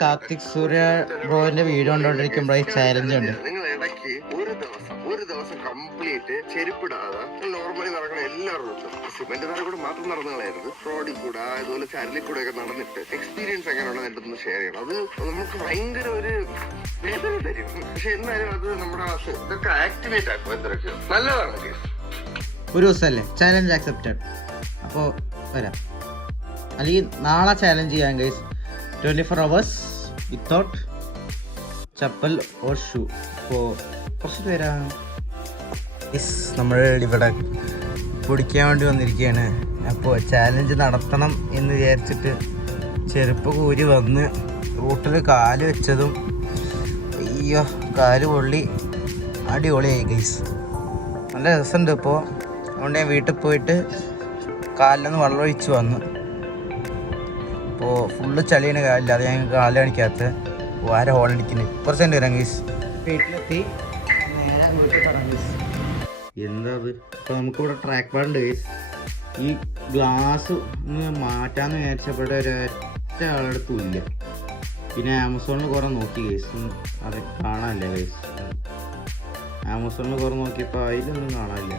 കാർത്തിക് സൂര്യ ബ്രോന്റെ video കണ്ടോണ്ടിരിക്കുമ്പോൾ ഈ challenge ഉണ്ട്. നിങ്ങൾ ഇടയ്ക്ക് ഒരു ദിവസം കംപ്ലീറ്റ് ചെരുപ്പിടാതെ നോർമലി നടക്കണ എല്ലാ റൂട്ടും സിമെന്റ് തറ കൂടെ മാത്രം നടന്നു കളയരുത്. റോഡിൽ കൂടെ അതുപോലെ ചരലിൽ കൂടെ ഒക്കെ നടന്നിട്ട് എക്സ്പീരിയൻസ് എങ്ങനെയുള്ളത് എൻ്റെ ഒന്ന് ഷെയർ ചെയ്യണം. അത് നമുക്ക് ഭയങ്കര ഒരു വേദന തരും. പക്ഷെ എന്നാലും അത് നമ്മുടെ ഇതൊക്കെ ആക്ടിവേറ്റ് ആക്കും. എന്തൊക്കെയോ നല്ലതാണ്. ഒരു ദിവസമല്ലേ ചാലഞ്ച് ആക്സെപ്റ്റഡ്. അപ്പോൾ വരാം. അല്ലെങ്കിൽ നാളെ ചാലഞ്ച് ചെയ്യാം guys. 24 hours without chappal or shoe. അപ്പോൾ കുറച്ച് പേരാണ് നമ്മൾ ഇവിടെ പൊടിക്കാൻ വേണ്ടി വന്നിരിക്കുകയാണ്. അപ്പോൾ ചാലഞ്ച് നടത്തണം എന്ന് വിചാരിച്ചിട്ട് ചെരുപ്പ് കൂരി വന്ന് റൂട്ടിൽ കാല് വെച്ചതും അയ്യോ കാല് പൊള്ളി അടിപൊളിയായി ഗൈസ്. നല്ല രസമുണ്ട്. ഇപ്പോൾ അതുകൊണ്ട് ഞാൻ വീട്ടിൽ പോയിട്ട് കാലിലൊന്ന് വെള്ളം ഒഴിച്ച് വന്നു. അപ്പോൾ ഫുള്ള് ചളിയാണ് കാലില്ല. അത് ഞാൻ കാല് കാണിക്കാത്ത ആരെ ഹോൺ അടിക്കുന്നത്. പെർസെൻറ്റ് വരാം ഗൈസ്. വീട്ടിലെത്തി നേരെ വീട്ടിൽ പറയാം ഗൈസ്. എന്താ അത്? ഇപ്പോൾ നമുക്കിവിടെ ട്രാക്ക് പാഡ് ഉണ്ട് ഗൈസ്. ഈ ഗ്ലാസ് ഒന്ന് മാറ്റാമെന്ന് വിചാരിച്ചപ്പോഴേ ഒരൊറ്റ ആളെടുത്തും ഇല്ല. പിന്നെ ആമസോണിൽ കുറേ നോക്കി ഗൈസ്, അത് കാണാനില്ല ഗൈസ്. ആമസോണിൽ കുറേ നോക്കിയപ്പോൾ അതിലൊന്നും കാണാനില്ല.